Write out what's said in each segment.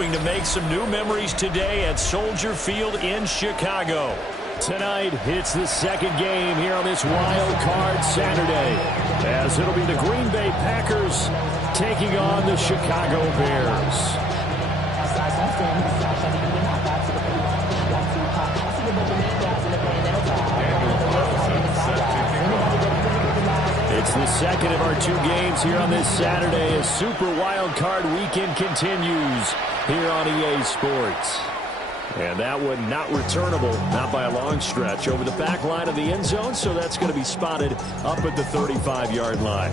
hoping to make some new memories today at Soldier Field in Chicago. Tonight, it's the second game here on this Wild Card Saturday, as it'll be the Green Bay Packers taking on the Chicago Bears. It's the second of our two games here on this Saturday as Super Wild Card Weekend continues here on EA Sports. And that one not returnable, not by a long stretch, over the back line of the end zone, so that's going to be spotted up at the 35-yard line.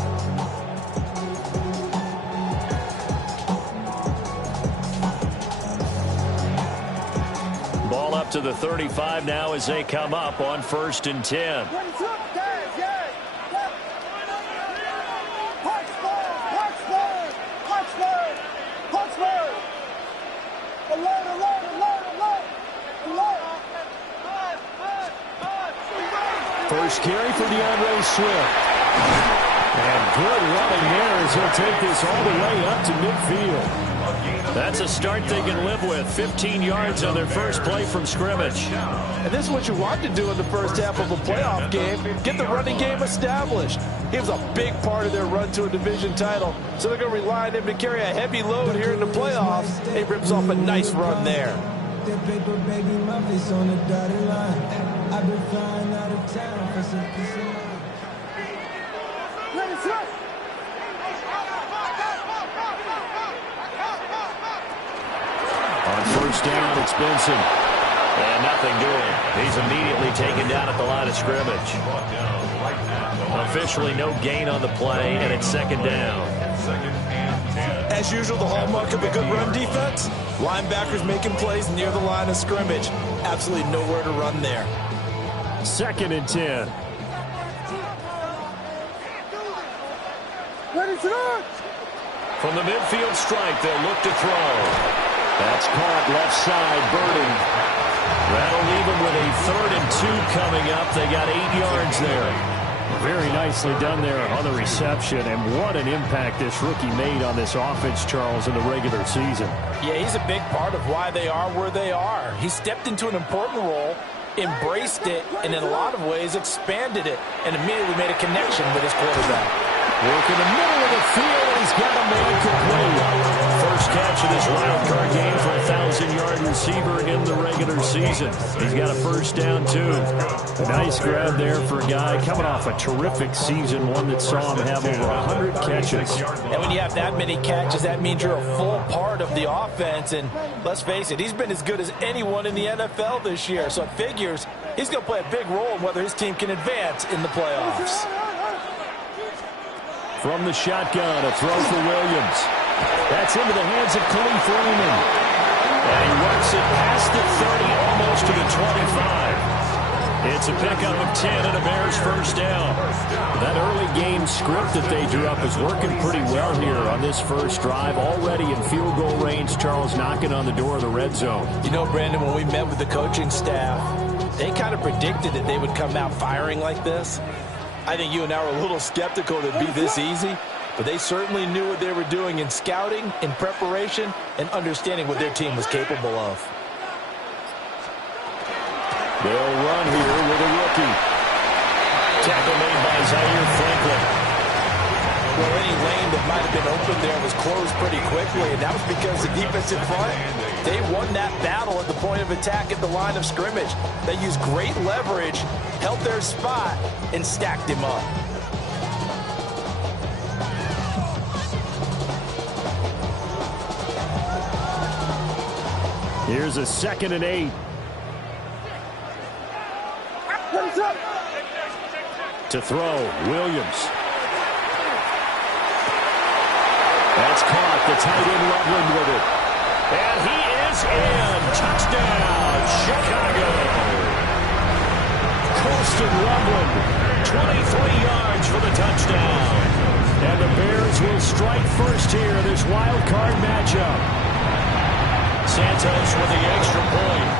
Ball up to the 35 now as they come up on 1st and 10. First carry for DeAndre Swift. And good running there as he'll take this all the way up to midfield. That's a start they can live with. 15 yards on their first play from scrimmage. And this is what you want to do in the first half of a playoff game. Get the running game established. He was a big part of their run to a division title. So they're going to rely on him to carry a heavy load here in the playoffs. He rips off a nice run there. I've been flying out of town for some peace of mind. On first down, it's Benson. And nothing doing. He's immediately taken down at the line of scrimmage. Officially no gain on the play, and it's second down. As usual, the hallmark of a good run defense, linebackers making plays near the line of scrimmage. Absolutely nowhere to run there. 2nd and 10. From the midfield strike, they'll look to throw. That's caught left side, Burden. That'll leave them with a 3rd and 2 coming up. They got 8 yards there. Very nicely done there on the reception, and what an impact this rookie made on this offense, Charles, in the regular season. Yeah, he's a big part of why they are where they are. He stepped into an important role, embraced it, and in a lot of ways expanded it, and immediately made a connection with his quarterback. Work in the middle of the field, and he's got a man complete. First catch of this wild card game for a 1,000-yard receiver in the regular season. He's got a first down, too. A nice grab there for a guy coming off a terrific season, one that saw him have over 100 catches. And when you have that many catches, that means you're a full part of the offense. And let's face it, he's been as good as anyone in the NFL this year. So it figures he's going to play a big role in whether his team can advance in the playoffs. From the shotgun, a throw for Williams. That's into the hands of Khalif Raymond. And he works it past the 30, almost to the 25. It's a pickup of 10 and a Bears first down. That early game script that they drew up is working pretty well here on this first drive. Already in field goal range, Charles knocking on the door of the red zone. You know, Brandon, when we met with the coaching staff, they kind of predicted that they would come out firing like this. I think you and I were a little skeptical that it'd be this easy, but they certainly knew what they were doing in scouting, in preparation, and understanding what their team was capable of. They'll run here with a rookie. Tackle made by Zaire Franklin. Well, any lane that might have been open there was closed pretty quickly, and that was because the defensive front, they won that battle at the point of attack at the line of scrimmage. They used great leverage, held their spot, and stacked him up. Here's a 2nd and 8. To throw, Williams. That's caught. The tight end Loveland with it. And he is in. Touchdown, Chicago. Colston Loveland, 23 yards for the touchdown. And the Bears will strike first here in this wild card matchup. Santos with the extra point.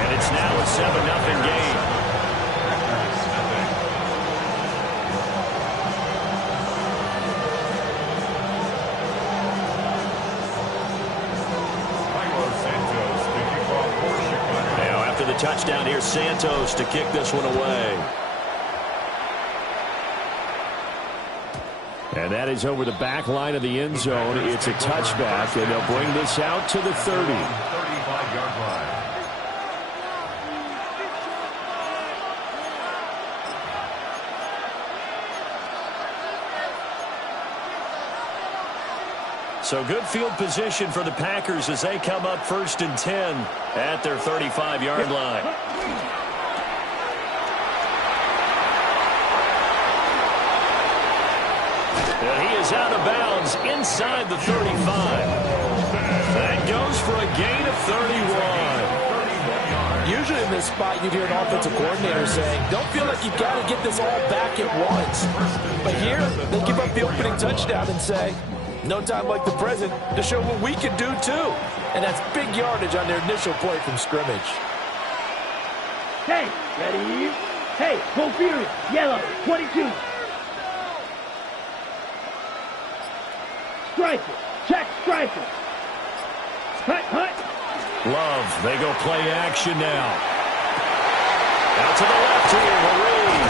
And it's now a 7-0 game. touchdown. Here's Santos to kick this one away. And that is over the back line of the end zone. It's a touchback, and they'll bring this out to the 30. 35-yard line. So good field position for the Packers as they come up 1st and 10 at their 35-yard line. And he is out of bounds inside the 35. That goes for a gain of 31. Usually in this spot, you'd hear an offensive coordinator saying, don't feel like you've got to get this all back at once. But here, they give up the opening touchdown and say, no time like the present to show what we can do too. And that's big yardage on their initial play from scrimmage. Hey, ready? Hey, go Fury, yellow, 22. Striker, check striker. Hut, hut. Love, they go play action now. Out to the left here, Marie.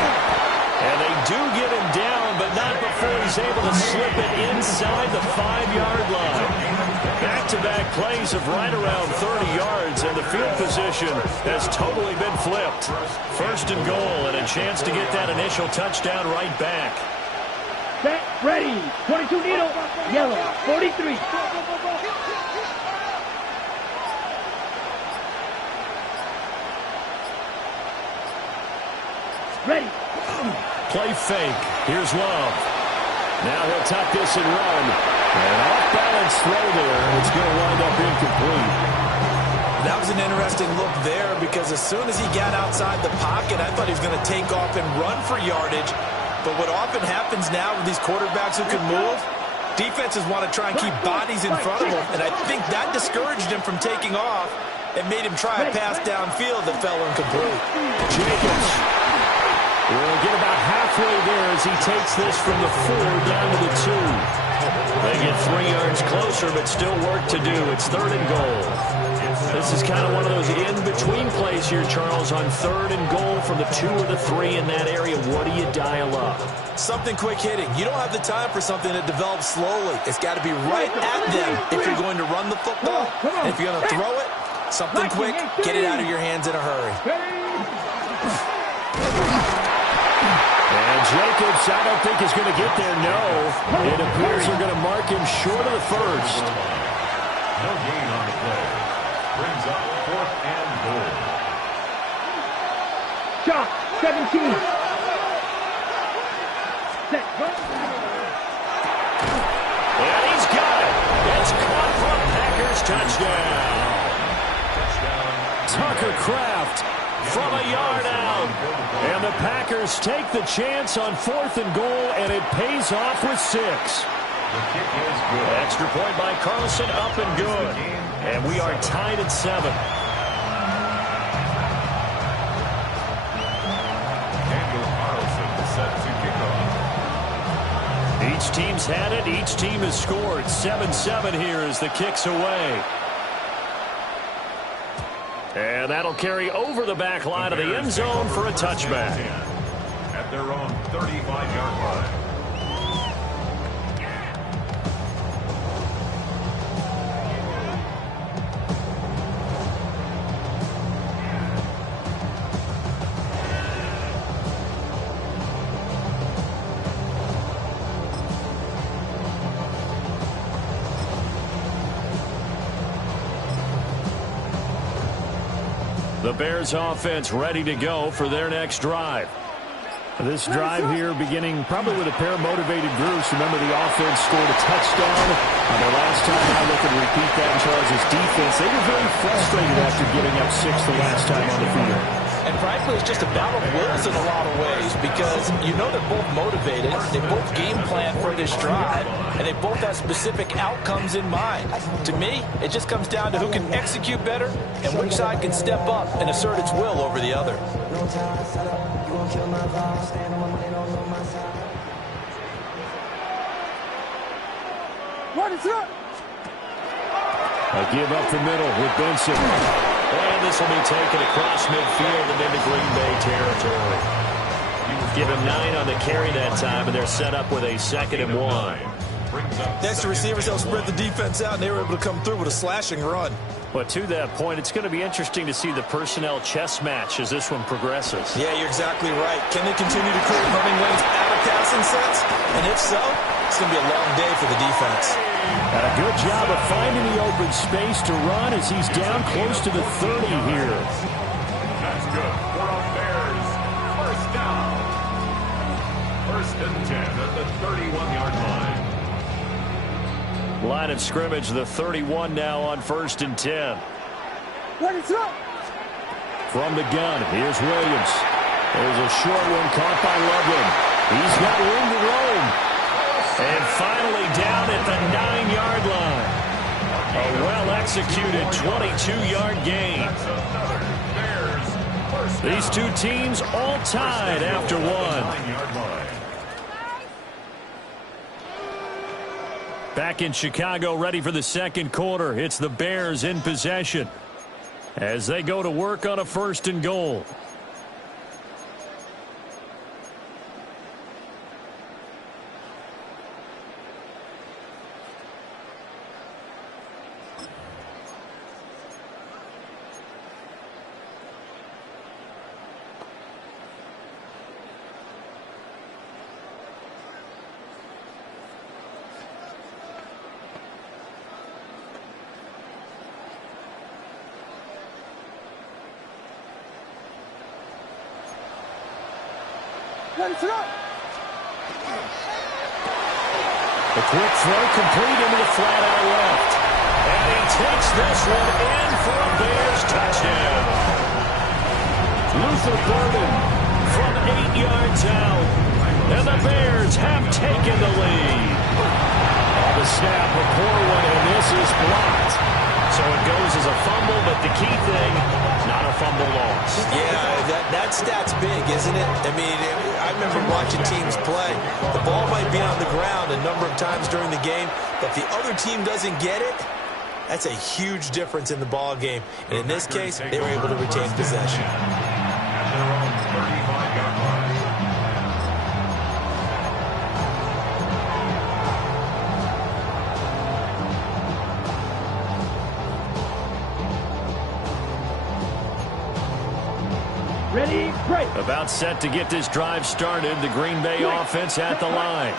And they do get him down, but not before he's able to slip it inside the 5-yard line. Back-to-back plays of right around 30 yards, and the field position has totally been flipped. 1st and goal, and a chance to get that initial touchdown right back. Set, ready, 22 needle, yellow, 43. Ready. Play fake. Here's Love. Now he'll tuck this and run. An off-balance throw there. It's going to wind up incomplete. That was an interesting look there because as soon as he got outside the pocket, I thought he was going to take off and run for yardage. But what often happens now with these quarterbacks who can move, defenses want to try and keep bodies in front of them. And I think that discouraged him from taking off and made him try a pass downfield that fell incomplete. Jacobs will get about halfway there as he takes this from the 4 down to the 2. They get 3 yards closer, but still work to do. It's 3rd and goal. This is kind of one of those in-between plays here, Charles, on 3rd and goal from the 2 or the 3 in that area. What do you dial up? Something quick hitting. You don't have the time for something that develops slowly. It's got to be right at them if you're going to run the football. And if you're going to throw it, something quick, get it out of your hands in a hurry. And Jacobs, I don't think is going to get there, no. It appears they're going to mark him short of the 1st. No gain on the play. Brings up 4th and goal. Shot, 17. Set. And he's got it. It's caught for a Packers touchdown. Tucker Kraft from a yard out. And the Packers take the chance on 4th and goal, and it pays off with 6. The kick is good. Extra point by Carlson, up and good. And we are tied at 7. Daniel Carlson set to kick off. Each team's had it. Each team has scored. 7-7 here as the kick's away. And that'll carry over the back line of the end zone for a touchback. At their own 35-yard line. The Bears offense ready to go for their next drive. This drive here beginning probably with a pair of motivated groups. Remember, the offense scored a touchdown on their last time out. They could repeat that in Charles' defense. They were very frustrated after giving up 6 the last time on the field. And frankly, it's just a battle of wills in a lot of ways because you know they're both motivated. They both game plan for this drive, and they both have specific outcomes in mind. To me, it just comes down to who can execute better and which side can step up and assert its will over the other. What is up? A give up the middle with Benson. And And this will be taken across midfield and into Green Bay territory. Give him 9 on the carry that time, and they're set up with a 2nd and 1. Next, the receivers help spread the defense out, and they were able to come through with a slashing run. But to that point, it's going to be interesting to see the personnel chess match as this one progresses. Yeah, you're exactly right. Can they continue to create running lanes out of passing sets? And if so, it's going to be a long day for the defense. Got a good job of finding the open space to run as he's down close to the 30 here. That's good for a Bears first down. 1st and 10 at the 31-yard line. Line of scrimmage, the 31 now on 1st and 10. From the gun, here's Williams. There's a short one caught by Loveland. He's got room to roam. And finally down at the 9-yard line. A well-executed 22-yard gain. These two teams all tied after one. Back in Chicago, ready for the 2nd quarter. It's the Bears in possession as they go to work on a 1st and goal. Let it go. The quick throw complete into the flat out left. And he takes this one in for a Bears touchdown. Luther Burden from 8 yards out. And the Bears have taken the lead. On the snap, a poor one, and this is blocked. So it goes as a fumble, but the key thing, not a fumble loss. Yeah, that stat's big, isn't it? I mean, I remember watching teams play. The ball might be on the ground a number of times during the game, but if the other team doesn't get it, that's a huge difference in the ball game. And in this case, they were able to retain possession. At their own 35-yard line. Ready, break. About set to get this drive started. The Green Bay offense at the line.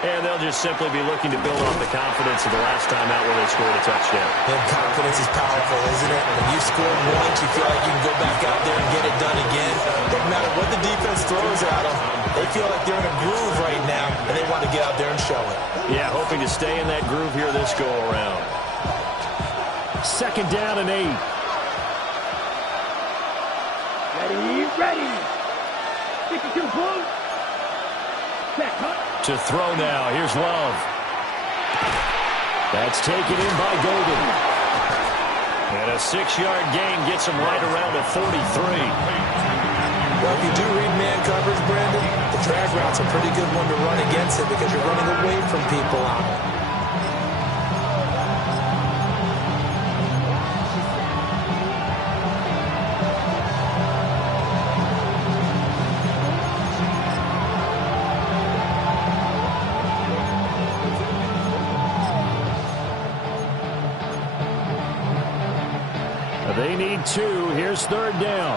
And they'll just simply be looking to build off the confidence of the last time out where they scored a touchdown. And confidence is powerful, isn't it? When you score once, you feel like you can go back out there and get it done again. Doesn't matter what the defense throws at them. They feel like they're in a groove right now, and they want to get out there and show it. Yeah, hoping to stay in that groove here this go-around. 2nd down and 8. Ready. 62 close. Check, hunt. To throw now. Here's Love. That's taken in by Golden. And a 6-yard gain gets him right around the 43. Well, if you do read man coverage, Brandon, the drag route's a pretty good one to run against it because you're running away from people on it. They need 2. Here's 3rd down.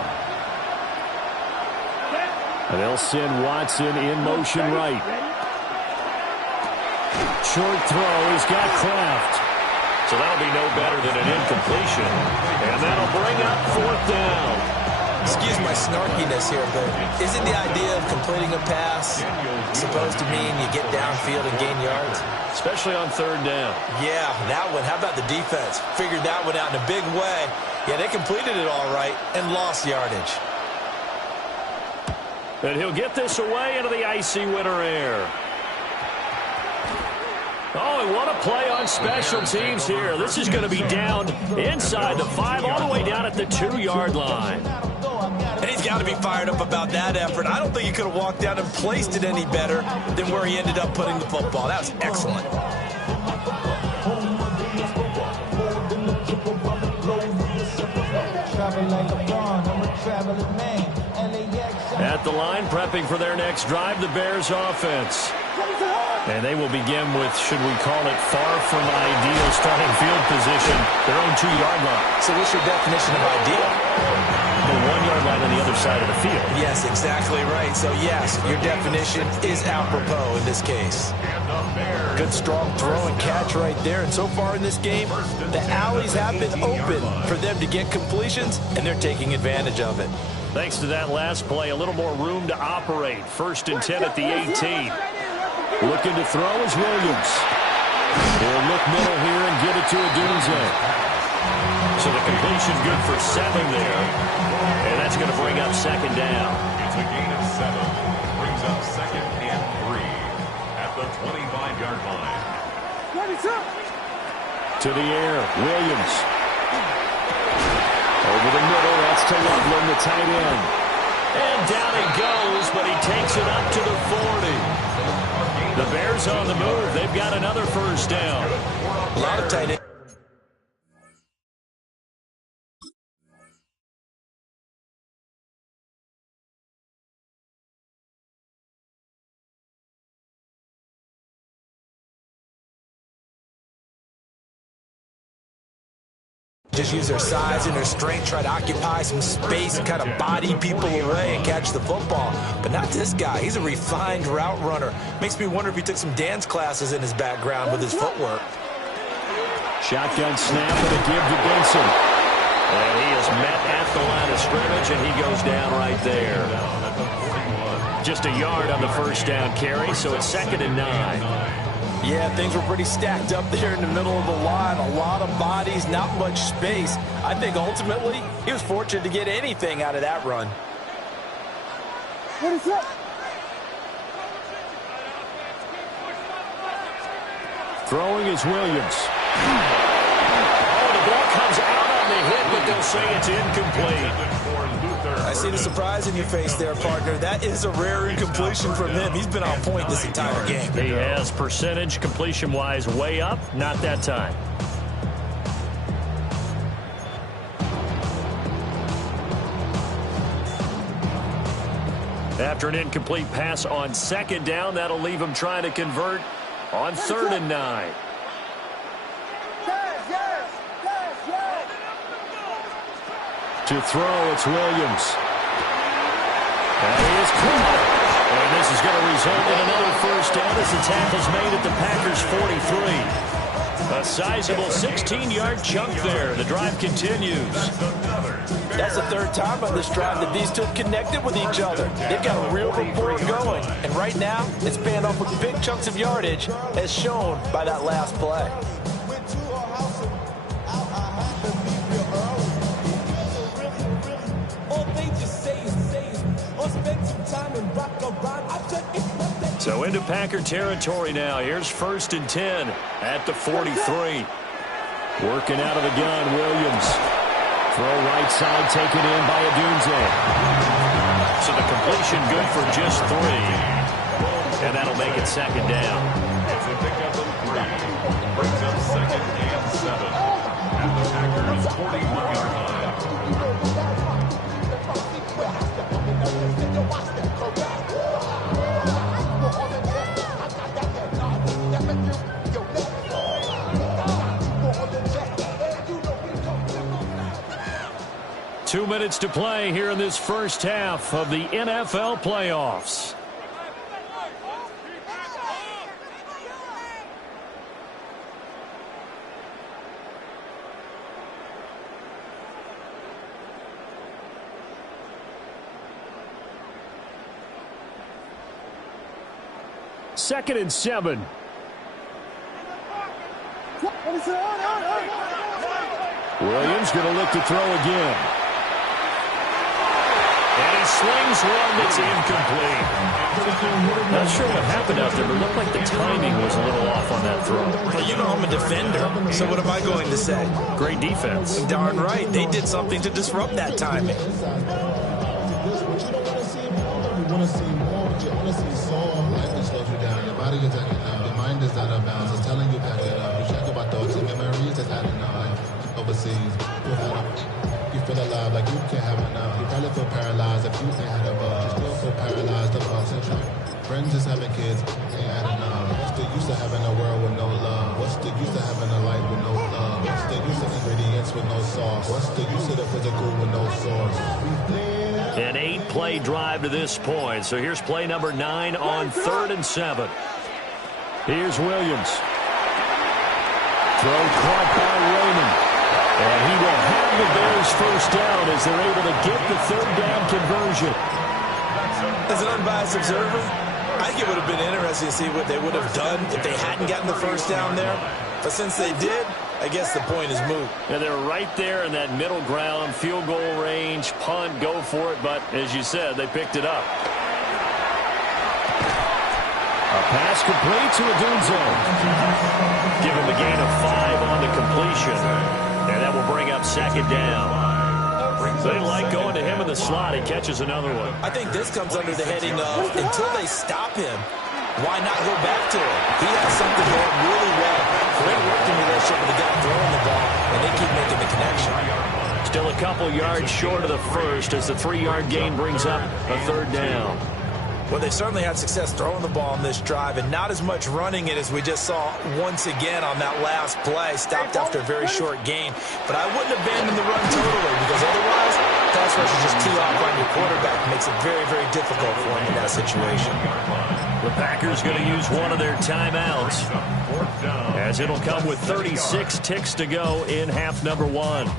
And they'll send Watson in motion right. Short throw. He's got Kraft. So that'll be no better than an incompletion. And that'll bring up 4th down. Excuse my snarkiness here, but isn't the idea of completing a pass supposed to mean you get downfield and gain yards? Especially on 3rd down. Yeah, that one. How about the defense? Figured that one out in a big way. Yeah, they completed it all right and lost yardage. And he'll get this away into the icy winter air. Oh, and what a play on special teams here. This is going to be down inside the 5, all the way down at the 2-yard line. And he's got to be fired up about that effort. I don't think he could have walked down and placed it any better than where he ended up putting the football. That was excellent. At the line, prepping for their next drive, the Bears offense. And they will begin with, should we call it, far from ideal starting field position, their own 2-yard line. So what's your definition of ideal? The 1-yard line on the other side of the field. Yes, exactly right. So, yes, your definition is apropos in this case. Good, strong throw and catch right there. And so far in this game, the alleys have been open for them to get completions, and they're taking advantage of it. Thanks to that last play, a little more room to operate. 1st and 10 at the 18. Looking to throw is Williams. He'll look middle here and get it to Odunze. So the completion good for 7 there. And that's going to bring up 2nd down. It's a gain of 7. Brings up 2nd and 3 at the 25-yard line. To the air, Williams. Over the middle, that's to Loveland, the tight end. And down he goes, but he takes it up to the 40. The Bears on the move. They've got another 1st down. A lot of tight ends. Just use their size and their strength, try to occupy some space and kind of body people away and catch the football. But not this guy. He's a refined route runner. Makes me wonder if he took some dance classes in his background with his footwork. Shotgun snap and a give to Benson. And he is met at the line of scrimmage, and he goes down right there. Just a yard on the 1st down carry, so it's 2nd and 9. Yeah, things were pretty stacked up there in the middle of the line. A lot of bodies, not much space. I think ultimately he was fortunate to get anything out of that run. What is up? Throwing is Williams. Oh, the ball comes out on the hit, but they'll say it's incomplete. I see the surprise in your face there, partner. That is a rare incompletion from him. He's been on point this entire game. He has percentage completion-wise way up. Not that time. After an incomplete pass on 2nd down, that'll leave him trying to convert on 3rd and 9. To throw, it's Williams. And he is caught. And this is going to result in another 1st down as the tackle's made at the Packers' 43. A sizable 16-yard chunk there. The drive continues. That's the 3rd time on this drive that these two connected with each other. They've got a real rapport going. And right now, it's paying off with big chunks of yardage, as shown by that last play. So into Packer territory now. Here's 1st and 10 at the 43. Working out of the gun, Williams. Throw right side, taken in by Odunze. So the completion good for just 3. And that'll make it 2nd down. It's a pickup of 3. Brings up 2nd and 7 at the Packers' 41-yard line. Two minutes to play here in this 1st half of the NFL playoffs. Second and 7. Williams going to look to throw again. And he slings one that's incomplete. Not sure what happened out there, but it looked like the timing was a little off on that throw. Well, you know I'm a defender, so what am I going to say? Great defense. Darn right. They did something to disrupt that timing. You want to see more, but you want to see soft. Life just slows you down. Your body is acting up. Your mind is out of bounds. It's telling you pack it up. You check about thoughts and memories that's adding up. Like overseas. you feel alive like you can't have enough. You probably feel paralyzed if you ain't had a buzz. You still feel paralyzed about syndrome. Friends is having kids, ain't had enough. What's the use of having a world with no love? What's the use of having a life with no love? What's the use of ingredients with no sauce? What's the use of the physical with no source? An 8-play drive to this point. So here's play number 9 on 3rd and 7. Here's Williams. Throw caught by Raymond. And he will have the Bears first down as they're able to get the 3rd down conversion. As an unbiased observer, I think it would have been interesting to see what they would have done if they hadn't gotten the first down there. But since they did, I guess the point is moot. And they're right there in that middle ground, field goal range, punt, go for it. But as you said, they picked it up. A pass complete to Odunze. Give him a gain of 5 on the completion. And that will bring up 2nd down. They like going to him in the slot. He catches another one. I think this comes under the heading of until they stop him, why not go back to him? He has something going really well. Great working relationship with the guy throwing the ball, and they keep making the connection. Still a couple yards short of the first as the 3-yard gain brings up a 3rd down. Well, they certainly had success throwing the ball on this drive and not as much running it as we just saw once again on that last play. Stopped after a very short gain. But I wouldn't abandon the run totally because otherwise, pass rush is just tee off on your quarterback. It makes it very, very difficult for him in that situation. The Packers going to use one of their timeouts as it'll come with 36 ticks to go in half number 1.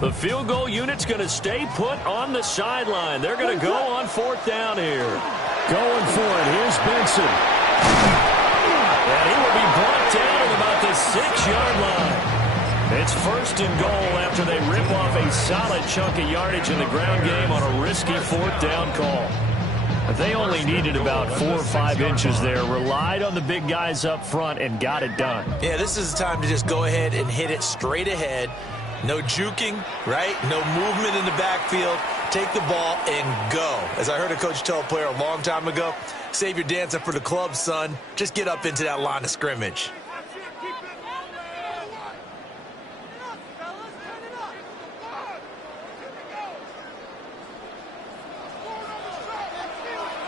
The field goal unit's going to stay put on the sideline. They're going to go on 4th down here. Going for it. Here's Benson. And he will be brought down at about the 6-yard line. It's 1st and goal after they rip off a solid chunk of yardage in the ground game on a risky 4th down call. But they only needed about 4 or 5 inches there. Relied on the big guys up front and got it done. Yeah, this is the time to just go ahead and hit it straight ahead. No juking, right? No movement in the backfield. Take the ball and go. As I heard a coach tell a player a long time ago, save your dancing for the club, son. Just get up into that line of scrimmage.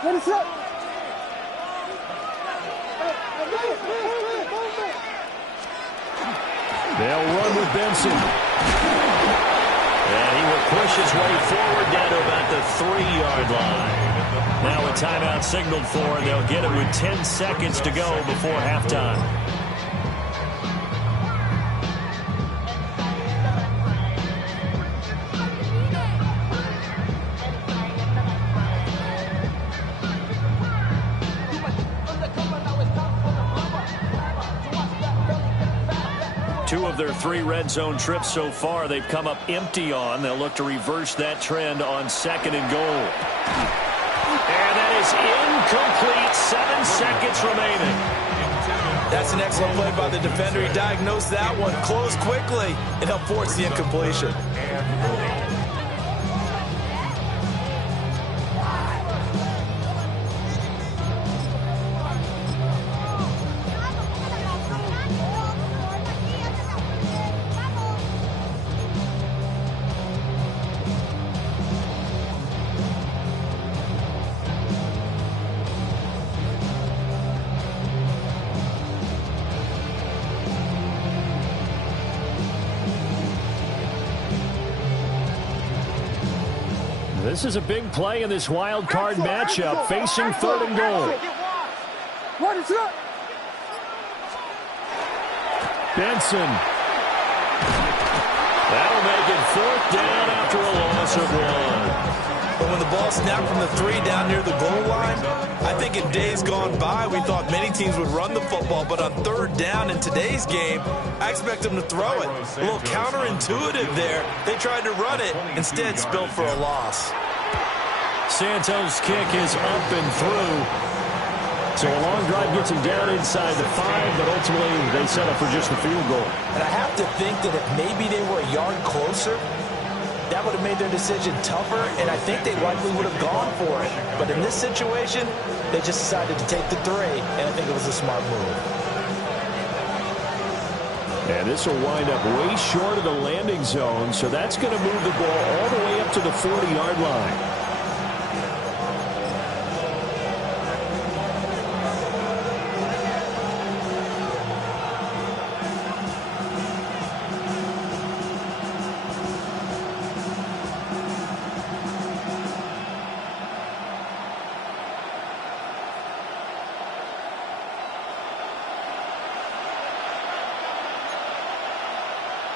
What is up? They'll run with Benson. And he will push his way forward down to about the 3-yard line. Now a timeout signaled for, and they'll get it with 10 seconds to go before halftime. Two of their 3 red zone trips so far, they've come up empty on. They'll look to reverse that trend on 2nd and goal. And that is incomplete. 7 seconds remaining. That's an excellent play by the defender. He diagnosed that one, closed quickly, and helped force the incompletion. This is a big play in this wild card matchup, facing 3rd and goal. What is up? Benson. That'll make it 4th down after a loss of 1. But when the ball snapped from the 3 down near the goal line, I think in days gone by, we thought many teams would run the football. But on 3rd down in today's game, I expect them to throw it. A little counterintuitive there. They tried to run it, instead spilled for a loss. Santos' kick is up and through. So a long drive gets him down inside the 5, but ultimately they settle for just the field goal. And I have to think that if maybe they were a yard closer, that would have made their decision tougher, and I think they likely would have gone for it. But in this situation, they just decided to take the 3, and I think it was a smart move. And this will wind up way short of the landing zone, so that's going to move the ball all the way up to the 40-yard line.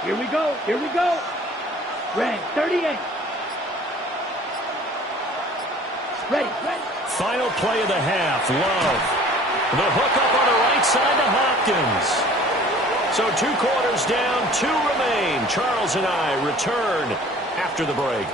Here we go. Here we go. Ready. 38. Ready. Final play of the half. Love. The hook up on the right side to Hopkins. So 2 quarters down, 2 remain. Charles and I return after the break.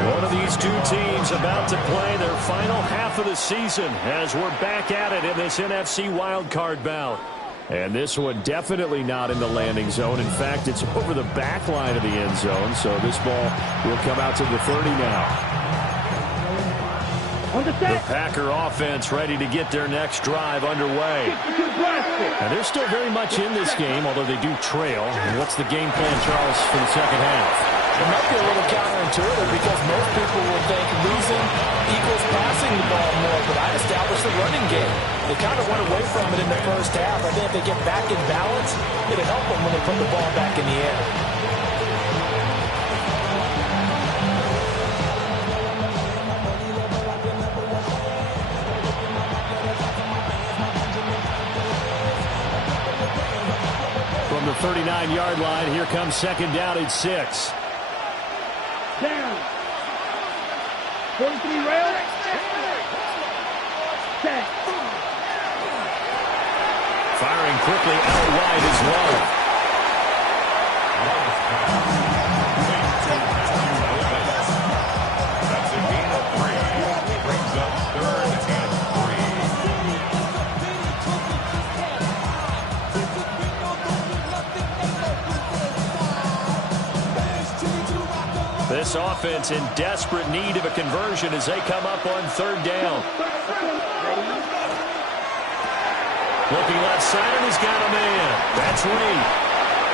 One of these 2 teams about to play their final half of the season as we're back at it in this NFC wildcard bout. And this one definitely not in the landing zone. In fact, it's over the back line of the end zone, so this ball will come out to the 30 now. On the set. The Packer offense ready to get their next drive underway. And they're still very much in this game, although they do trail. And what's the game plan, Charles, for the second half? It might be a little counterintuitive because most people would think losing equals passing the ball more, but I'd establish the running game. They kind of went away from it in the first half. I think if they get back in balance, it'll help them when they put the ball back in the air. From the 39-yard line, here comes second down at 6. Down. 43 rail. Set. Firing quickly out wide is Love. That's a gain of 3. Brings up 3rd and 3. This offense in desperate need of a conversion as they come up on 3rd down. Looking left side, and he's got a man. That's Reed.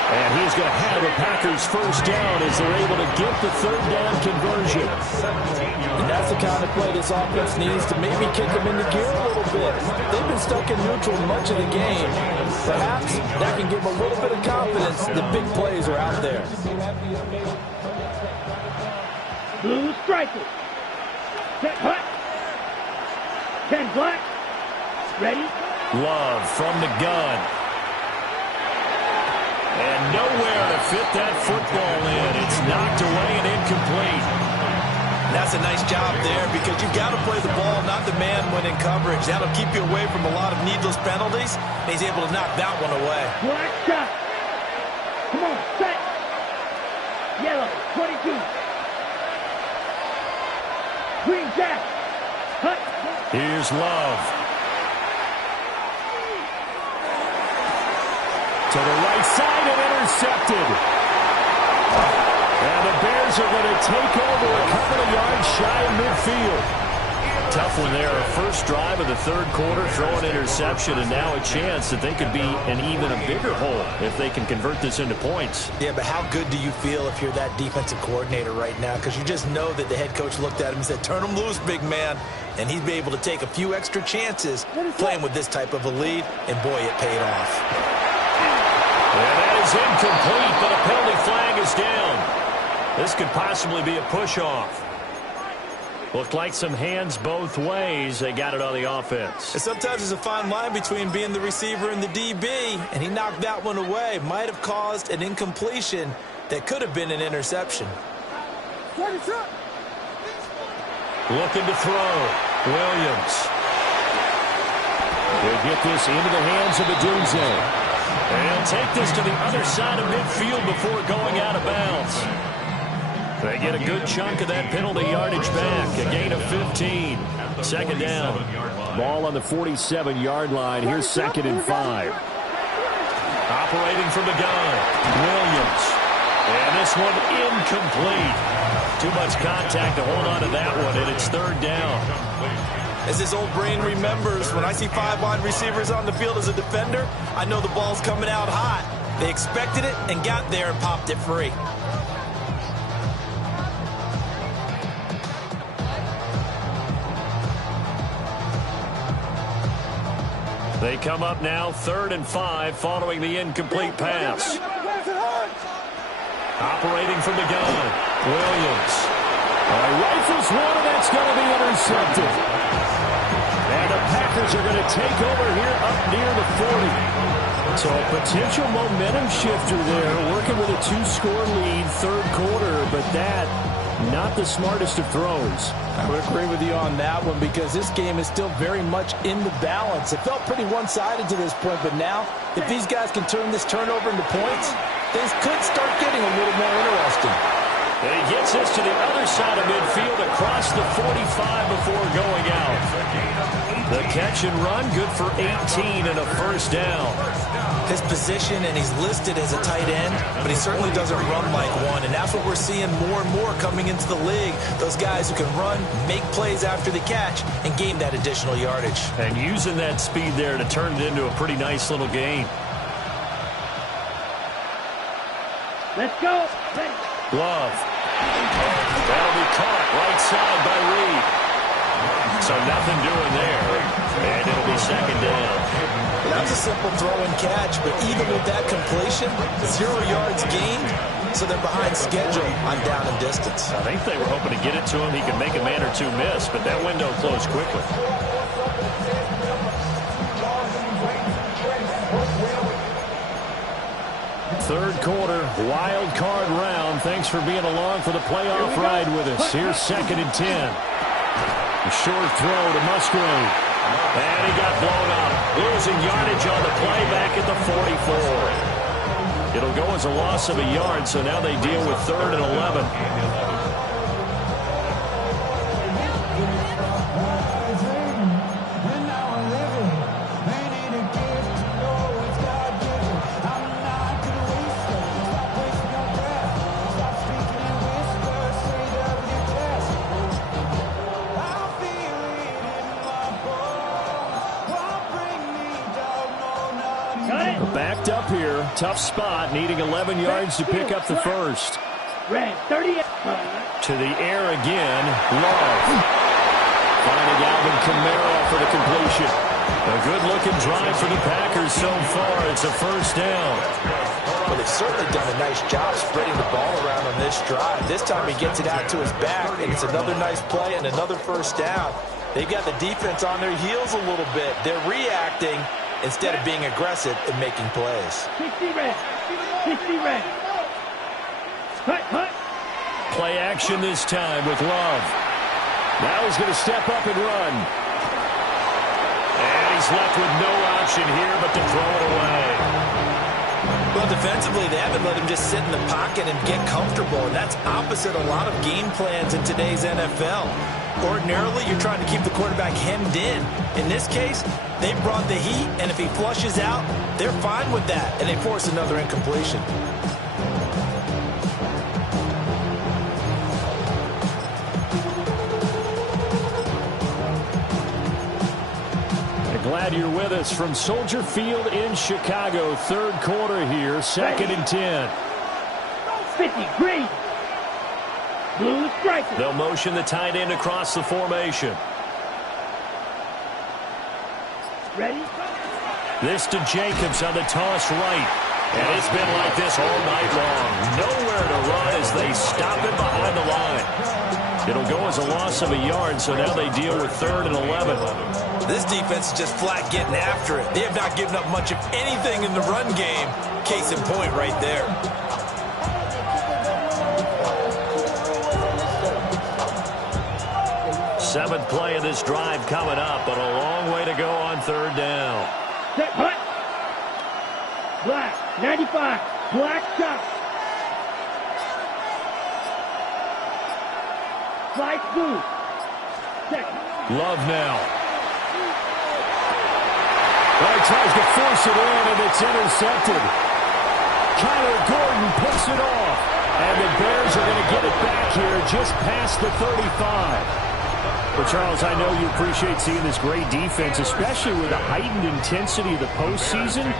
And he's going to have a Packers first down as they're able to get the 3rd down conversion. And that's the kind of play this offense needs to maybe kick them into gear a little bit. They've been stuck in neutral much of the game. Perhaps that can give them a little bit of confidence that big plays are out there. Blue striker. Set hut. 10 black. Ready. Love from the gun. And nowhere to fit that football in. It's knocked away and incomplete. That's a nice job there because you've got to play the ball, not the man when in coverage. That'll keep you away from a lot of needless penalties. And he's able to knock that one away. Black shot. Come on, set. Yellow, 22. Green jack. Hut. Here's Love. To the right side and intercepted. And the Bears are going to take over a couple of yards shy of midfield. Tough one there. First drive of the 3rd quarter, throw an interception, and now a chance that they could be in even a bigger hole if they can convert this into points. Yeah, but how good do you feel if you're that defensive coordinator right now? Because you just know that the head coach looked at him and said, turn him loose, big man. And he'd be able to take a few extra chances playing with this type of a lead, and boy, it paid off. And that is incomplete, but a penalty flag is down. This could possibly be a push-off. Looked like some hands both ways. They got it on the offense. And sometimes there's a fine line between being the receiver and the DB, and he knocked that one away. Might have caused an incompletion that could have been an interception. Looking to throw. Williams. They'll get this into the hands of Odunze. And he'll take this to the other side of midfield before going out of bounds. They get a good chunk of that penalty yardage back. A gain of 15. Second down. Ball on the 47-yard line. Here's 2nd and 5. Operating from the gun, Williams. And this one incomplete. Too much contact to hold on to that one, and it's 3rd down. As his old brain remembers, when I see 5 wide receivers on the field as a defender, I know the ball's coming out hot. They expected it and got there and popped it free. They come up now 3rd and 5 following the incomplete pass. Operating from the gun, Williams. Rifles one, and that's going to be intercepted. And the Packers are going to take over here up near the 40. So a potential momentum shifter there, working with a 2-score lead, 3rd quarter, but that, not the smartest of throws. I would agree with you on that one because this game is still very much in the balance. It felt pretty one-sided to this point, but now, if these guys can turn this turnover into points, things could start getting a little more interesting. And he gets this to the other side of midfield across the 45 before going out. The catch and run, good for 18 and a 1st down. His position, and he's listed as a tight end, but he certainly doesn't run like one, and that's what we're seeing more and more coming into the league. Those guys who can run, make plays after the catch, and gain that additional yardage. And using that speed there to turn it into a pretty nice little gain. Let's go. Love. That'll be caught right side by Reed. So nothing doing there. And it'll be 2nd down. That was a simple throw and catch, but even with that completion, 0 yards gained, so they're behind schedule on down and distance. I think they were hoping to get it to him. He could make a man or two miss, but that window closed quickly. Third quarter, wild card round. Thanks for being along for the playoff ride with us. Here's 2nd and 10. A short throw to Musgrave. And he got blown up. Losing yardage on the play back at the 44. It'll go as a loss of a yard, so now they deal with 3rd and 11. Backed up here. Tough spot. Needing 11 yards to pick up the first. Red, 38. To the air again. Love. Finding Alvin Kamara for the completion. A good-looking drive for the Packers so far. It's a 1st down. Well, they've certainly done a nice job spreading the ball around on this drive. This time he gets it out to his back, and it's another nice play and another 1st down. They've got the defense on their heels a little bit. They're reacting instead of being aggressive and making plays. 60 red. 60 red. Hut. Play action this time with Love. Now he's going to step up and run. And he's left with no option here but to throw it away. Well, defensively, they haven't let him just sit in the pocket and get comfortable, and that's opposite a lot of game plans in today's NFL. Ordinarily, you're trying to keep the quarterback hemmed in. In this case, they brought the heat, and if he flushes out, they're fine with that, and they force another incompletion. Glad you're with us from Soldier Field in Chicago. 3rd quarter here, 2nd and 10. 50, green. Blue striker. They'll motion the tight end across the formation. Ready? This to Jacobs on the toss right. And it's been like this all night long. Nowhere to run as they stop it behind the line. It'll go as a loss of a yard, so now they deal with 3rd and 11. This defense is just flat getting after it. They have not given up much of anything in the run game. Case in point right there. Seventh play of this drive coming up, but a long way to go on 3rd down. Set, hut. Black, 95, black shot. Flight move. Second. Love now. Well, he tries to force it in, and it's intercepted. Kyler Gordon picks it off. And the Bears are going to get it back here just past the 35. Well, Charles, I know you appreciate seeing this great defense, especially with the heightened intensity of the postseason.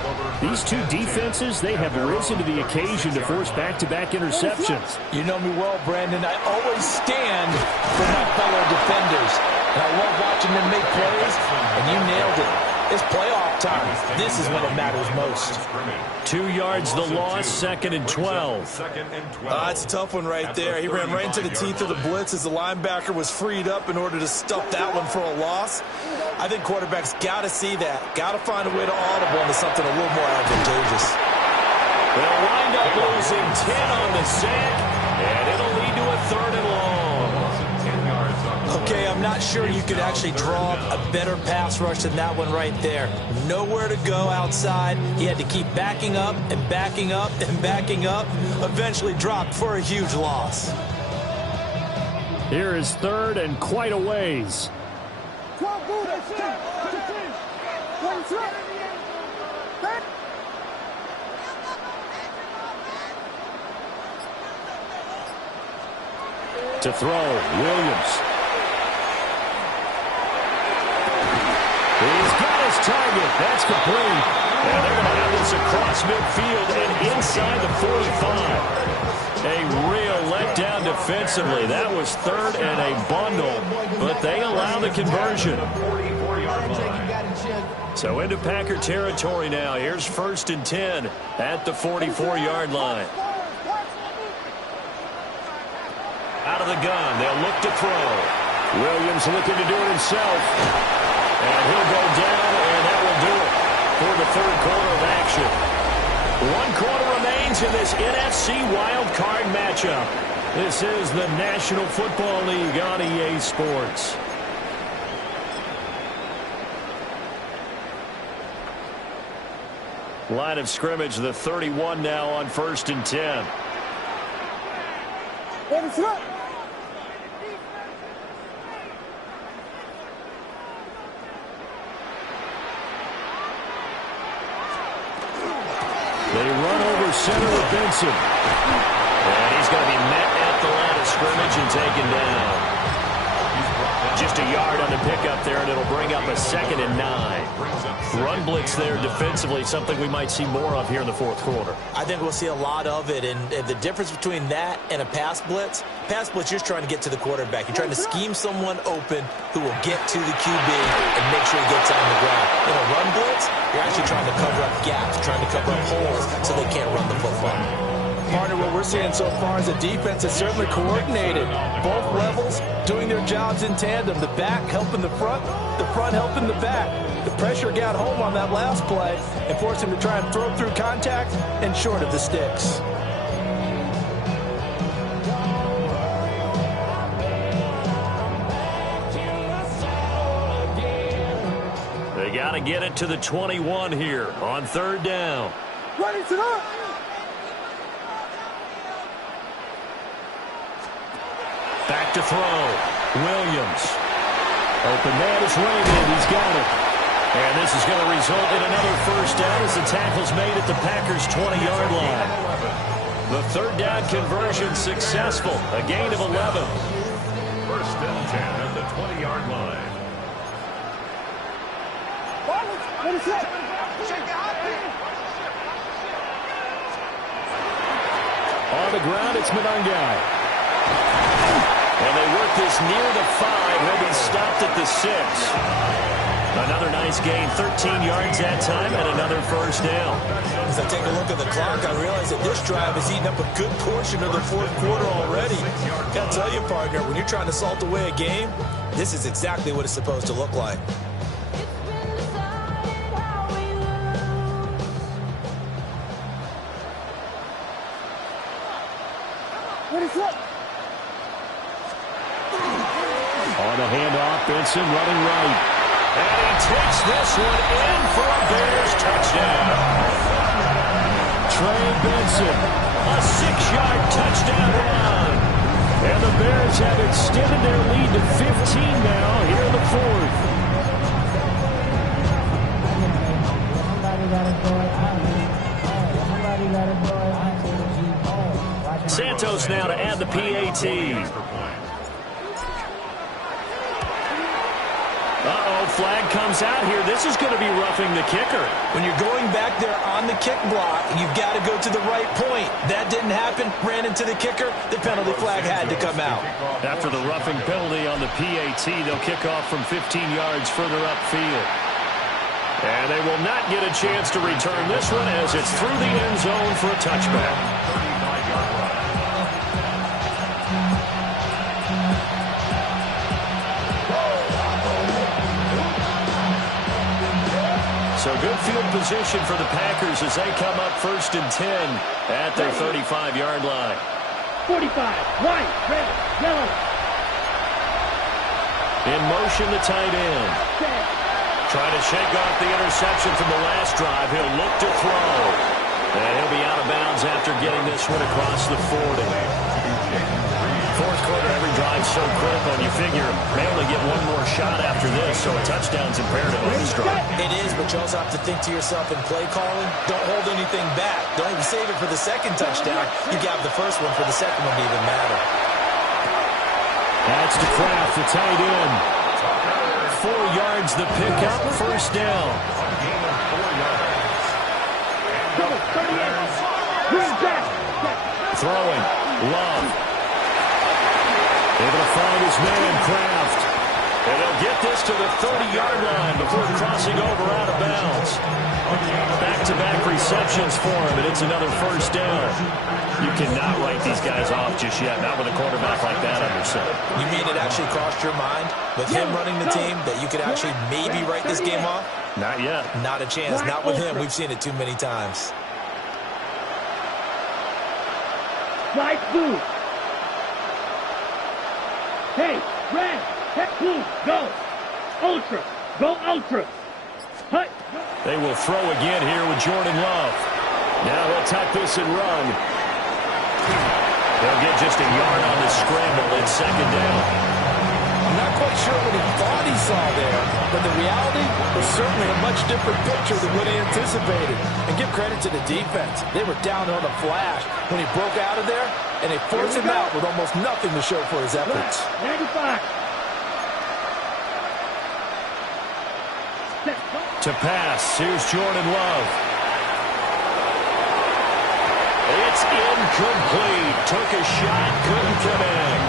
These two defenses, they have risen to the occasion to force back-to-back interceptions. You know me well, Brandon. I always stand for my fellow defenders. And I love watching them make plays, and you nailed it. It's playoff time. This is when it matters most. 2 yards the loss, 2nd and 12. That's a tough one right there. He ran right into the teeth of the blitz as the linebacker was freed up in order to stuff that one for a loss. I think quarterbacks got to see that. Got to find a way to audible into something a little more advantageous. They'll wind up losing 10 on the sack, and it'll lead to a 3rd and long. Okay, I'm not sure you could actually draw a better pass rush than that one right there. Nowhere to go outside. He had to keep backing up and backing up and backing up. Eventually dropped for a huge loss. Here is 3rd and quite a ways. To throw, Williams. He's got his target. That's complete. And they're going to have this across midfield and inside the 45. A real letdown defensively. That was 3rd and a bundle, but they allow the conversion. So into Packer territory now. Here's 1st and 10 at the 44-yard line. Out of the gun. They'll look to throw. Williams looking to do it himself. And he'll go down, and that will do it for the 3rd quarter of action. 1 quarter remains in this NFC wildcard matchup. This is the National Football League on EA Sports. Line of scrimmage, the 31 now on 1st and 10. They run over center with Benson. And he's going to be met at the line of scrimmage and taken down. Just a yard on the pickup there, and it'll bring up a 2nd and 9. Run blitz there defensively, something we might see more of here in the 4th quarter. I think we'll see a lot of it, and the difference between that and a pass blitz, you're just trying to get to the quarterback. You're trying to scheme someone open who will get to the QB and make sure he gets on the ground. In a run blitz, you're actually trying to cover up gaps, trying to cover up holes so they can't run the football. Partner, what we're seeing so far is a defense that's certainly coordinated. Both levels doing their jobs in tandem. The back helping the front helping the back. The pressure got home on that last play and forced him to try and throw through contact and short of the sticks. They got to get it to the 21 here on 3rd down. Back to throw. Williams. Open man is Raymond. He's got it. And this is going to result in another 1st down as the tackle's made at the Packers' 20-yard line. The 3rd down conversion successful. A gain of 11. 1st and 10 at the 20-yard line. On the ground, it's Monangai. And they work this near the 5. He'll be stopped at the 6. Another nice gain, 13 yards that time, and another 1st down. As I take a look at the clock, I realize that this drive has eaten up a good portion of the 4th quarter already. Got to tell you, partner, when you're trying to salt away a game, this is exactly what it's supposed to look like. On the handoff, Benson running right. And he takes this one in for a Bears touchdown. Trey Benson, a 6-yard touchdown run. And the Bears have extended their lead to 15 now here in the fourth. Santos now to add the PAT. Uh-oh, flag comes out here. This is going to be roughing the kicker. When you're going back there on the kick block, you've got to go to the right point. That didn't happen. Ran into the kicker. The penalty flag had to come out. After the roughing penalty on the PAT, they'll kick off from 15 yards further upfield. And they will not get a chance to return this one as it's through the end zone for a touchback. So good field position for the Packers as they come up 1st and 10 at their 35-yard line. 45, white, red, yellow. In motion, the tight end. Trying to shake off the interception from the last drive. He'll look to throw. And he'll be out of bounds after getting this one across the 40. Fourth quarter, every drive's so critical, and you figure may only get one more shot after this, so a touchdown's imperative on this drive. It is, but you also have to think to yourself in play calling, don't hold anything back. Don't even save it for the second touchdown. You got the first one for the second one to even matter. That's to Kraft, the tight end. 4 yards the pickup, first down. Throwing, Love. Able to find his man, Kraft. And he'll get this to the 30-yard line before crossing over out of bounds. Back-to-back receptions for him, and it's another first down. You cannot write these guys off just yet, not with a quarterback like that under center. You mean it actually crossed your mind with him running the team that you could actually maybe write this game off? Not yet. Not a chance. Not with him. We've seen it too many times. Right blue. Hey, red, blue, go. Ultra, go ultra. Hut. They will throw again here with Jordan Love. Now they'll tuck this and run. They'll get just a yard on the scramble. It's second down. I'm not quite sure what he thought he saw there, but the reality was certainly a much different picture than what he anticipated. And give credit to the defense. They were down on a flash when he broke out of there, and they forced him out with almost nothing to show for his efforts. 95. To pass, here's Jordan Love. It's incomplete. Took a shot, couldn't connect.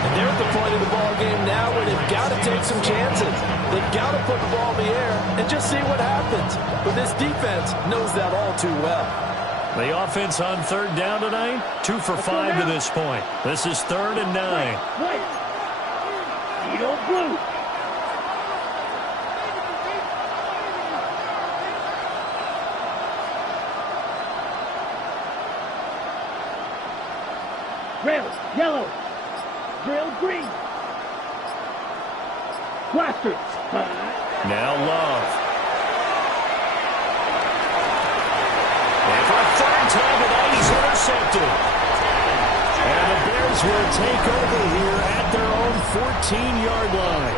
And they're at the point of the ball game now where they've got to take some chances. They've got to put the ball in the air and just see what happens. But this defense knows that all too well. The offense on third down tonight, 2 for 5 to this point. This is 3rd and 9. White. Edo blue. Rails, yellow. Drill green. Blaster. Now Love. And for a third time tonight, he's intercepted. And the Bears will take over here at their own 14-yard line.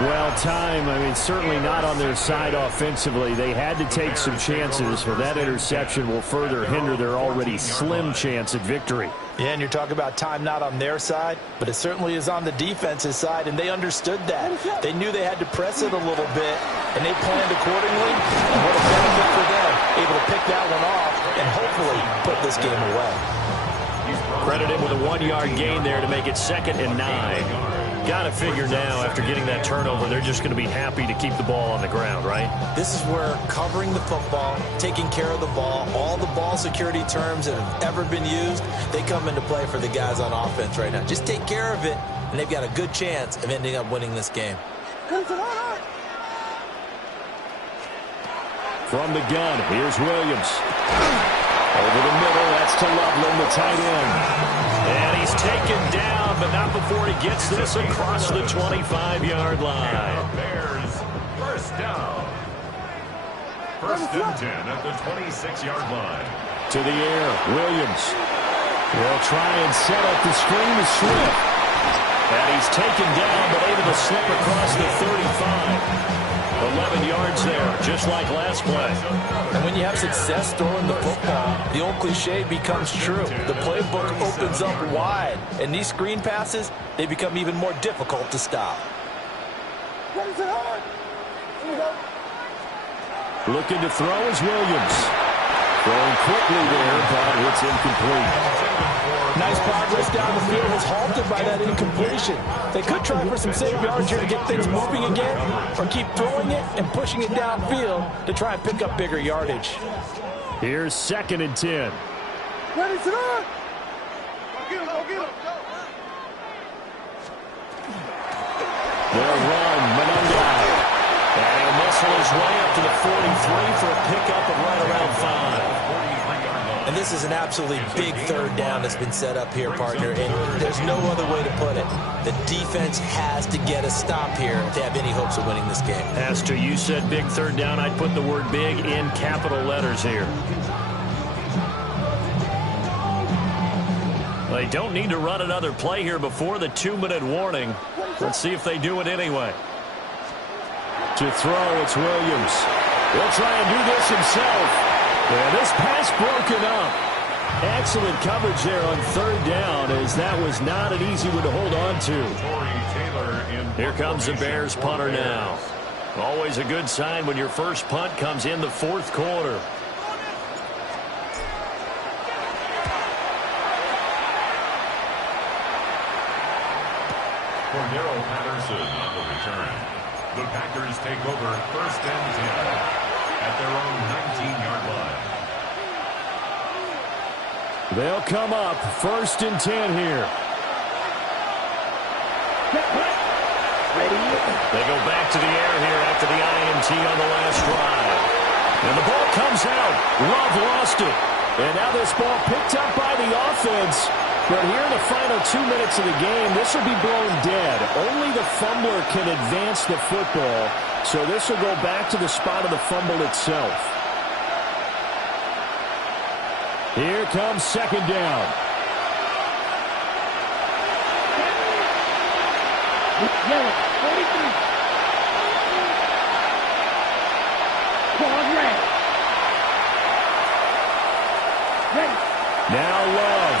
Well, time, certainly not on their side offensively. They had to take some chances, but that interception will further hinder their already slim chance at victory. Yeah, and you're talking about time not on their side, but it certainly is on the defense's side, and they understood that. They knew they had to press it a little bit, and they planned accordingly. And what a benefit for them, able to pick that one off and hopefully put this game away. Credited with a 1-yard gain there to make it 2nd and 9. Got to figure now, after getting that turnover, they're just going to be happy to keep the ball on the ground, right? This is where covering the football, taking care of the ball, all the ball security terms that have ever been used, they come into play for the guys on offense right now. Just take care of it, and they've got a good chance of ending up winning this game. From the gun, here's Williams. Over the middle, that's to Loveland, the tight end. And he's taken down, but not before he gets this across the 25-yard line. Bears, first down. 1st and 10 at the 26-yard line. To the air, Williams. They'll try and set up the screen to Swift. And he's taken down, but able to slip across the 35. 11 yards there, just like last play. And when you have success throwing the football, the old cliche becomes true. The playbook opens up wide, and these screen passes, they become even more difficult to stop. Looking to throw is Williams. Throwing quickly there, but it's incomplete. Nice progress down the field was halted by that incompletion. They could try for some safe yards here to get things moving again, or keep throwing it and pushing it downfield to try and pick up bigger yardage. Here's 2nd and 10. Ready, sit on! They'll run, Monongai. And he'll muscle his way up to the 43 for a pickup of right around 5. And this is an absolutely big 3rd down that's been set up here, partner, and there's no other way to put it. The defense has to get a stop here if they have any hopes of winning this game. Pastor, you said big 3rd down. I'd put the word big in capital letters here. They don't need to run another play here before the 2-minute warning. Let's see if they do it anyway. To throw, it's Williams. He'll try and do this himself. And this pass broken up. Excellent coverage there on 3rd down, as that was not an easy one to hold on to. Here comes the Bears punter now. Always a good sign when your first punt comes in the 4th quarter. Cordero Patterson on the return. The Packers take over 1st and 10 at their own 19-yard line. They'll come up 1st and 10 here. They go back to the air here after the INT on the last drive. And the ball comes out. Love lost it. And now this ball picked up by the offense. But here in the final 2 minutes of the game, this will be blown dead. Only the fumbler can advance the football. So this will go back to the spot of the fumble itself. Here comes 2nd down. Yellow, 43. Claws red. Ready. Now Love.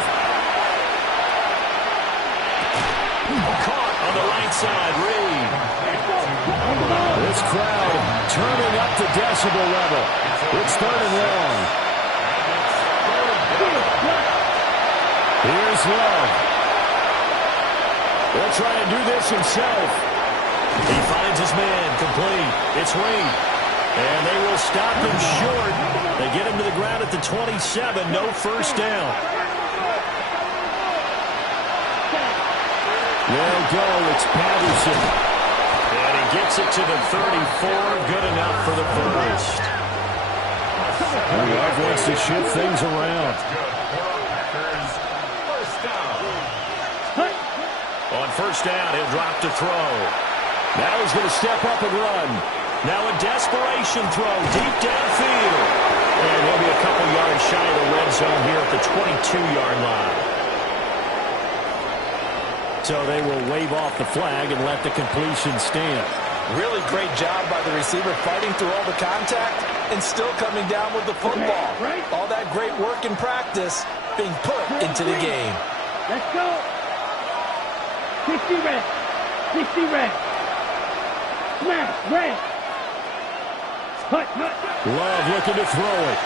Caught on the right side, Reed. This crowd turning up the decibel level. It's 3rd and long. Here's Love. He'll try and do this himself. He finds his man, complete. It's Reed. And they will stop him short. They get him to the ground at the 27. No 1st down. They'll go. It's Patterson. And he gets it to the 34. Good enough for the 1st. Love wants to shift things around. On 1st down, he'll drop to throw. Now he's going to step up and run. Now a desperation throw deep downfield. And he'll be a couple yards shy of the red zone here at the 22-yard line. So they will wave off the flag and let the completion stand. Really great job by the receiver fighting through all the contact and still coming down with the football. All that great work in practice being put into the game. Let's go. 60 red. 60 red. Smash red. Hut. Love looking to throw it.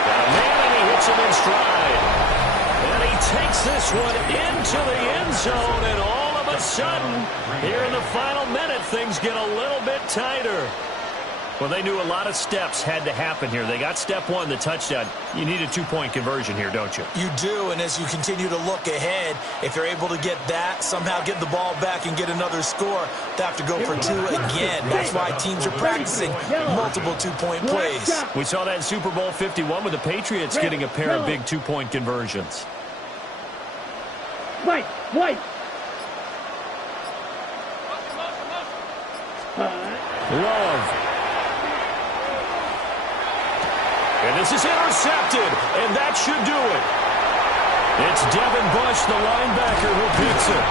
Got a man and he hits him in stride. And he takes this one into the end zone, and all of a sudden, here in the final minute, things get a little bit tighter. Well, they knew a lot of steps had to happen here. They got step 1, the touchdown. You need a 2-point conversion here, don't you? You do, and as you continue to look ahead, if you're able to get that, somehow get the ball back and get another score, they have to go for 2 again. That's why teams are practicing multiple 2-point plays. We saw that in Super Bowl 51 with the Patriots getting a pair of big 2-point conversions. White. Love. And this is intercepted, and that should do it. It's Devin Bush, the linebacker, who picks it.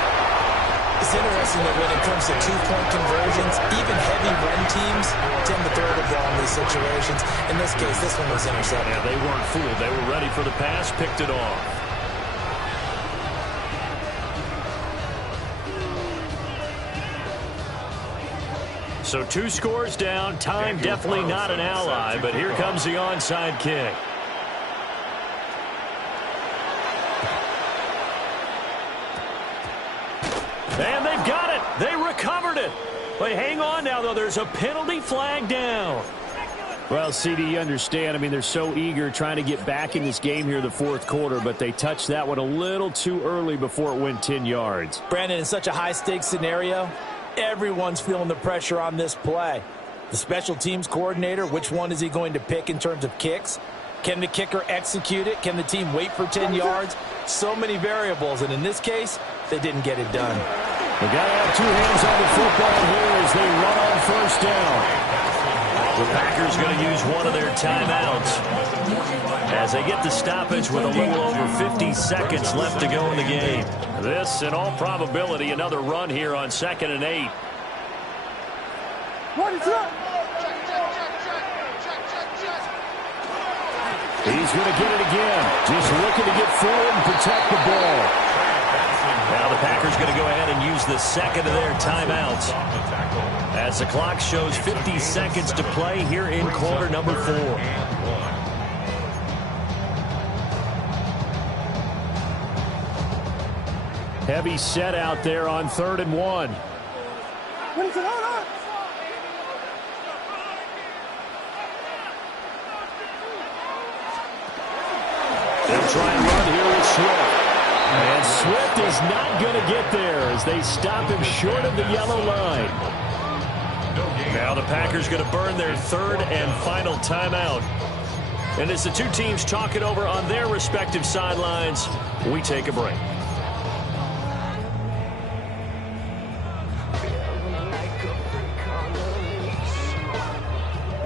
It's interesting that when it comes to two-point conversions, even heavy run teams tend to throw the ball in these situations. In this case, this one was intercepted. Yeah, they weren't fooled. They were ready for the pass, picked it off. So 2 scores down. Time definitely not an ally, but here comes the onside kick. And they've got it. They recovered it. But hang on now, though. There's a penalty flag down. Well, CD, you understand. I mean, they're so eager trying to get back in this game here the fourth quarter, but they touched that one a little too early before it went 10 yards. Brandon, in such a high-stakes scenario, everyone's feeling the pressure on this play. The special teams coordinator, which one is he going to pick in terms of kicks? Can the kicker execute it? Can the team wait for 10 yards? So many variables, and in this case, they didn't get it done. They got to have 2 hands on the football here as they run on first down. The Packers going to use one of their timeouts as they get the stoppage with a little over 50 seconds left to go in the game. This, in all probability, another run here on 2nd and 8. What is up? He's going to get it again. Just looking to get forward and protect the ball. Now the Packers going to go ahead and use the second of their timeouts as the clock shows 50 seconds to play here in quarter number 4. Heavy set out there on 3rd and 1. What is it? Hold on. They'll try and run here with Swift. And Swift is not going to get there as they stop him short of the yellow line. Now the Packers going to burn their 3rd and final timeout. And as the 2 teams talk it over on their respective sidelines, we take a break.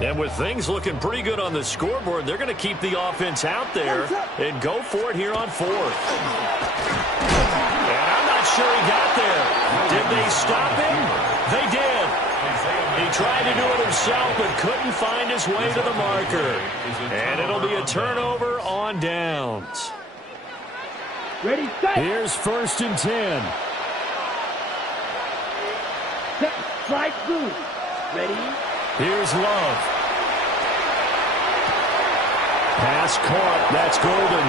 And with things looking pretty good on the scoreboard, they're going to keep the offense out there and go for it here on 4th. And I'm not sure he got there. Did they stop him? They did. He tried to do it himself but couldn't find his way to the marker. And it'll be a turnover on downs. Ready, set. Here's 1st and 10. Set. Slide through. Ready. Here's Love. Pass caught. That's Golden.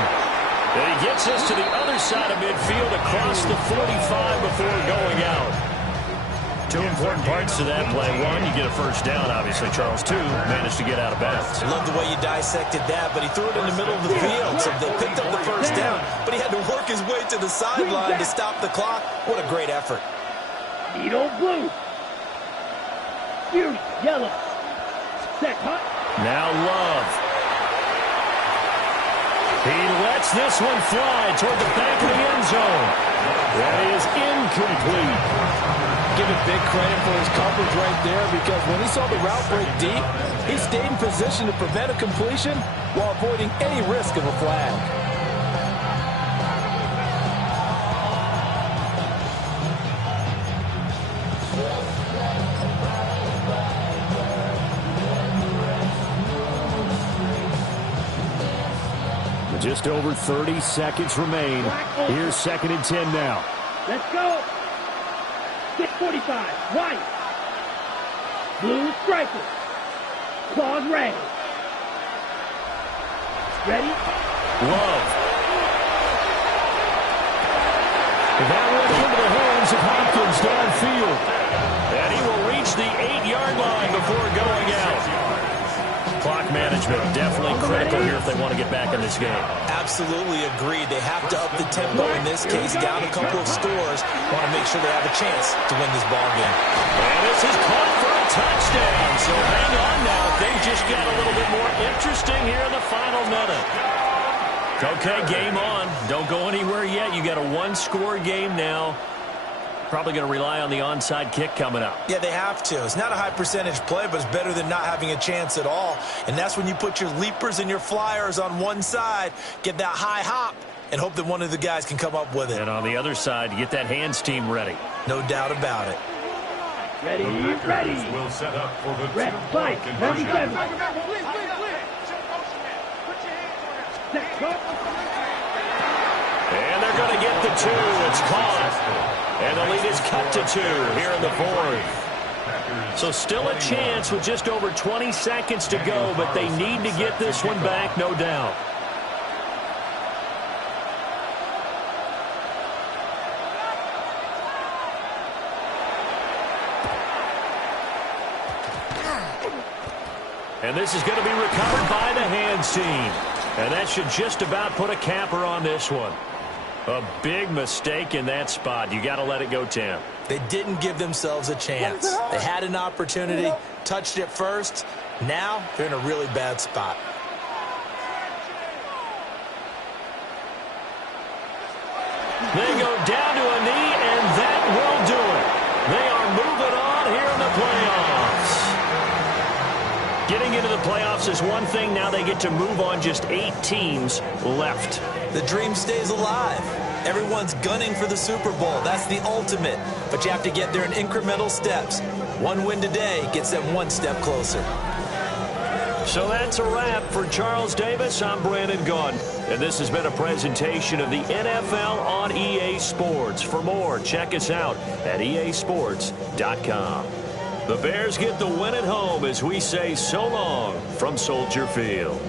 And he gets us to the other side of midfield across the 45 before going out. 2 important parts to that play. 1, you get a first down, obviously. Charles, 2, managed to get out of bounds. I love the way you dissected that, but he threw it in the middle of the field, so they picked up the first down, but he had to work his way to the sideline to stop the clock. What a great effort. Needle blue. Fierce yellow. Set. Hot. Now Love. He lets this one fly toward the back of the end zone. That is incomplete. Give him big credit for his coverage right there, because when he saw the route break deep, he stayed in position to prevent a completion while avoiding any risk of a flag. Just over 30 seconds remain. Here's 2nd and 10 now. Let's go. 6:45. White. Blue striper. Claws red. Ready? Love. That went into the hands of Hopkins downfield. And he will reach the 8-yard line before going out. Clock management definitely critical here if they want to get back in this game. Absolutely agreed. They have to up the tempo in this case, down a couple of scores. Want to make sure they have a chance to win this ball game. And this is caught for a touchdown. So hang on now. Things just got a little bit more interesting here in the final minute. Okay, game on. Don't go anywhere yet. You got a 1-score game now. probably going to rely on the onside kick coming up. Yeah, they have to. It's not a high percentage play, but it's better than not having a chance at all. And that's when you put your leapers and your flyers on one side, get that high hop, and hope that one of the guys can come up with it. And on the other side, you get that hands team ready. No doubt about it. Ready, The ready. Packers will set up for the Red, two-point fight, conversion. 37. And they're going to get the 2. It's caught. And the lead is cut to 2 here in the fourth. So still a chance with just over 20 seconds to go, but they need to get this one back, no doubt. And this is going to be recovered by the hands team. And that should just about put a capper on this one. A big mistake in that spot. You got to let it go, Tim. They didn't give themselves a chance. They had an opportunity, touched it first. Now they're in a really bad spot. They go down to a knee, and that will do it. They are moving on here in the playoffs. Getting into the playoffs is one thing. Now they get to move on. Just 8 teams left. The dream stays alive. Everyone's gunning for the Super Bowl. That's the ultimate. But you have to get there in incremental steps. One win today gets them one step closer. So that's a wrap for Charles Davis. I'm Brandon Gaudin, and this has been a presentation of the NFL on EA Sports. For more, check us out at easports.com. The Bears get the win at home as we say so long from Soldier Field.